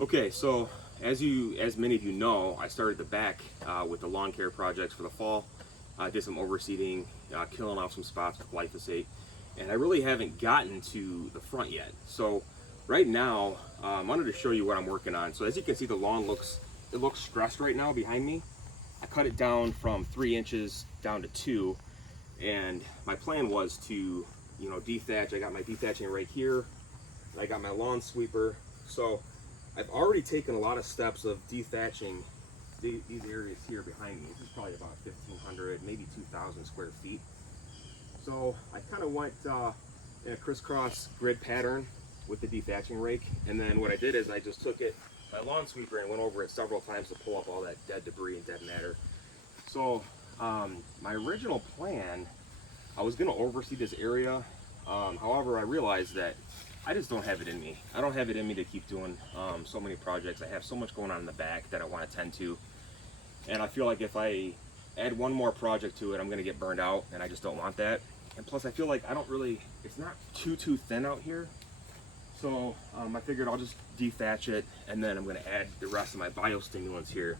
Okay, so as many of you know, I started the back with the lawn care projects for the fall. I did some overseeding, killing off some spots with glyphosate, and I really haven't gotten to the front yet. So right now, I wanted to show you what I'm working on. So as you can see, the lawn looks stressed right now behind me. I cut it down from 3 inches down to 2, and my plan was to, dethatch. I got my dethatching right here. I got my lawn sweeper. So I've already taken a lot of steps of dethatching these areas here behind me. This is probably about 1,500, maybe 2,000 square feet. So I kind of went in a crisscross grid pattern with the dethatching rake, and then what I did is I just took my lawn sweeper, and went over it several times to pull up all that dead debris and dead matter. So my original plan, I was going to oversee this area. However, I realized that I just don't have it in me. I don't have it in me to keep doing so many projects. I have so much going on in the back that I want to tend to. And I feel like if I add one more project to it, I'm going to get burned out, and I just don't want that. And plus, I feel like it's not too thin out here. So I figured I'll just dethatch it, and then I'm going to add the rest of my biostimulants here.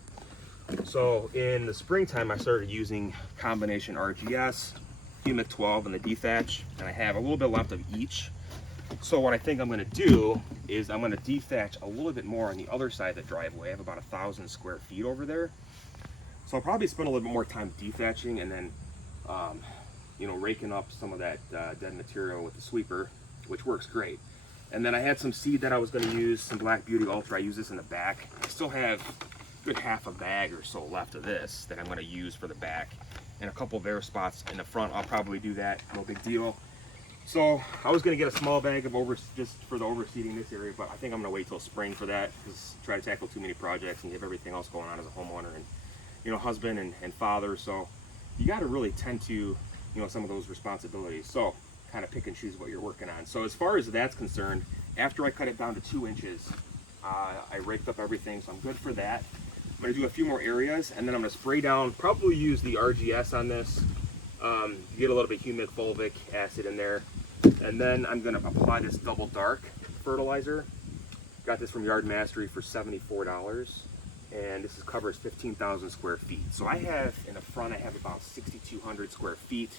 So in the springtime, I started using combination RGS, Humic 12, and the dethatch, and I have a little bit left of each. So what I think I'm going to do is I'm going to dethatch a little bit more on the other side of the driveway. I have about 1,000 square feet over there. So I'll probably spend a little bit more time dethatching, and then, raking up some of that dead material with the sweeper, which works great. And then I had some seed that I was going to use, some Black Beauty Ultra. I use this in the back. I still have a good half a bag or so left of this that I'm going to use for the back, and a couple of bare spots in the front. I'll probably do that, no big deal. So I was going to get a small bag of just for the overseeding this area, but I think I'm going to wait till spring for that, because try to tackle too many projects and you have everything else going on as a homeowner and husband and father. So you got to really tend to some of those responsibilities. So kind of pick and choose what you're working on. So as far as that's concerned, after I cut it down to 2 inches, I raked up everything, so I'm good for that. I'm going to do a few more areas, and then I'm going to spray down, probably use the RGS on this. Get a little bit humic fulvic acid in there, and then I'm going to apply this double dark fertilizer. Got this from Yard Mastery for $74, and this covers 15,000 square feet. So I have in the front, I have about 6,200 square feet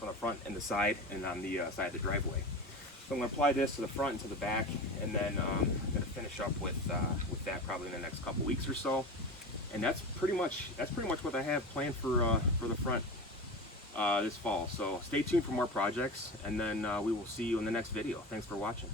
on the front and the side, and on the side of the driveway. So I'm going to apply this to the front and to the back, and then I'm going to finish up with that probably in the next couple weeks or so. And that's pretty much what I have planned for the front this fall. So stay tuned for more projects, and then we will see you in the next video. Thanks for watching.